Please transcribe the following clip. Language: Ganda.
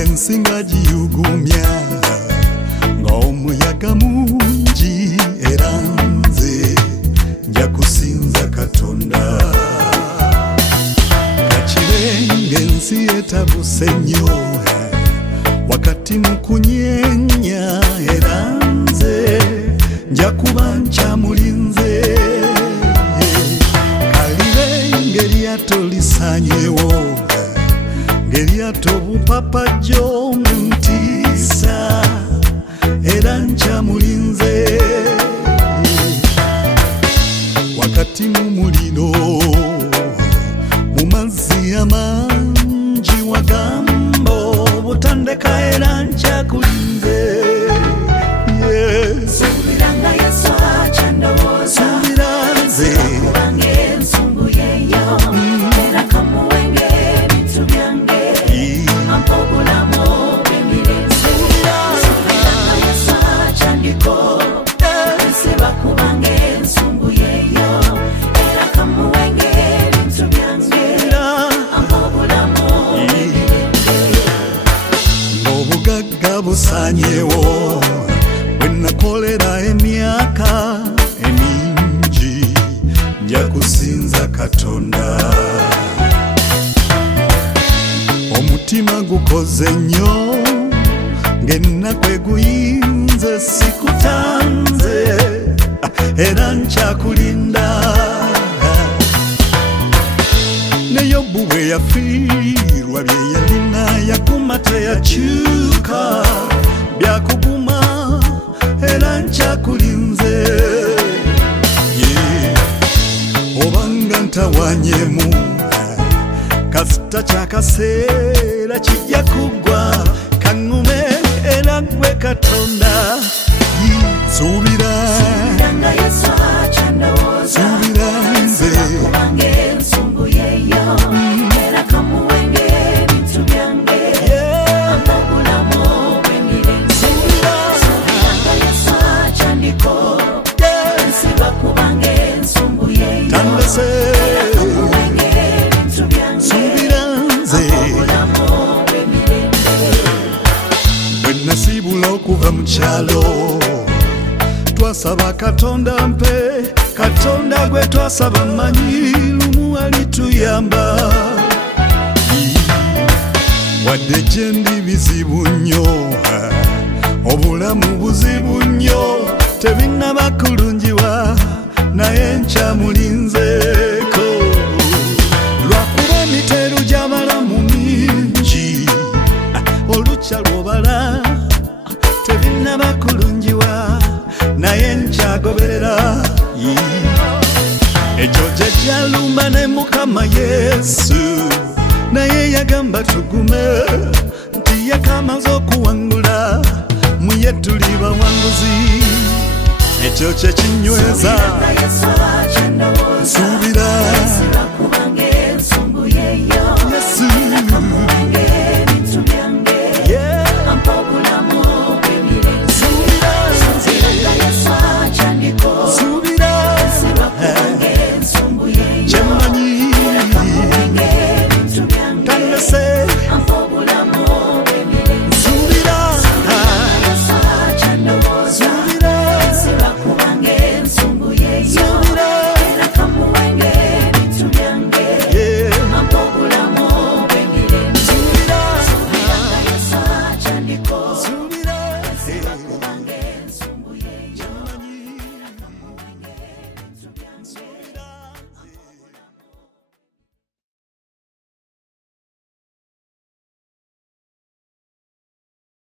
ensi nga giyugumya ng'omuyaga mungi era nze nja kusinza Katonda. Kakirenge ensi etabuse nnyo wakati mu kunyeenya era nze nja kuba nkyamulinze. Kalirenge eryato lisaanyewo ng'eryato bupapajjo mu ntiisa era nkyamulinze. Wakati mu muliro mu mazzi amangi wagamba obutandeka era nkyakulinze. Subiranga Yesu akyandowooza Subiranze kubanga ensonga yeeyo era kamuwenge ebintu byange ampa obulamu bw'emirembe. Subiranga Yesu akyandiko nsiba kubanga ensonga yeeyo era kamuwenge ebintu byange ampa obulamu bw'emirembe. ng'obugagga busaanyewo bwe nakolera emyaka emingi nja kusinza Katonda. Omutima gukoze nnyo ng'ennaku eguyinze sikutanze era nkyakulinda. Ne Yobu bwe yafiirwa bye yalina yakuma teyakyuka byakuguma era nkyakulinze. Obanga ntawanyemu kasita kyakaseera kijja kuggwa kaŋŋume era ggwe Katonda. Suubira Subiranga Yesu akyandowooza suubiranze kubanga ensonga yeeyo era kamuwenge ebintu byange ampa obulamu bw'emirembe. Subiranga Yesu akyandiko nsiba kubanga ensonga yeeyo tandese era kamuwenge ebintu byange suubiranze ampa obulamu bw'emirembe. bwe nasiibula okuva mu kyalo twasaba Katonda mpe Katonda gwe twasaba manyi lumu alituyamba. Wadde gye ndi bizibu nnyo obulamu buzibu nnyo tebinnaba kulungiwa naye nkyamulinzeeko. Lwakuba emiteeru gy'abalamu mingi olukya lw'obala tebinnaba kulungiwa naye nkyagoberera. Ekyo gye kyalumba ne Mukama Yesu naye yagamba tugume nti ye kamaze okuwangula mu ye tuli bawanguzi. Ekyo kye kinyweza Subiranga Yesu akyandowooza